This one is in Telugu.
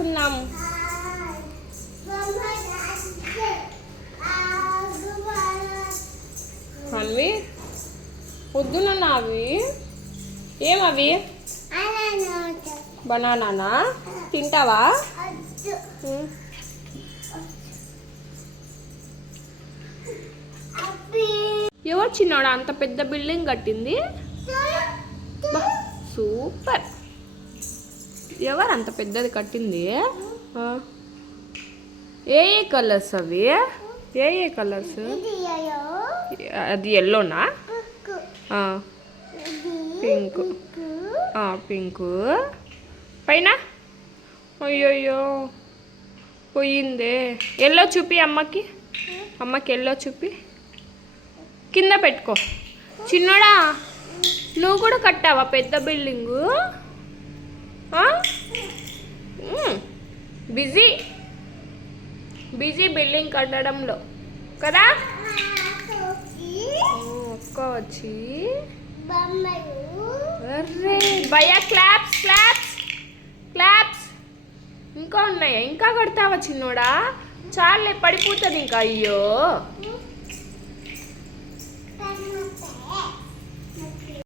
ఆడుకుందాం. అవి పొద్దున అవి ఏమవి బనానానా తింటావా? ఎవరు చిన్నోడా అంత పెద్ద బిల్డింగ్ కట్టింది? సూపర్. ఎవరు అంత పెద్దది కట్టింది? ఏ ఏ కలర్స్ అవి? ఏ ఏ కలర్స్? అది ఎల్లోనా? పింక్. పింక్ పైన అయ్యోయ్యో పోయిందే. ఎల్లో చూపి అమ్మకి. అమ్మకి ఎల్లో చూపి. కింద పెట్టుకో. చిన్నోడా నువ్వు కూడా కట్టావా పెద్ద బిల్డింగు? బిజీ బిజీ బిల్డింగ్ కట్టడంలో కదా. ఒక్క వచ్చి అర్రే భయ్యా క్లాప్స్ క్లాప్స్ క్లాప్స్. ఇంకా ఉన్నాయా? ఇంకా కడతావా చిన్నోడా? చాలే పడిపోతుంది ఇంకా. అయ్యో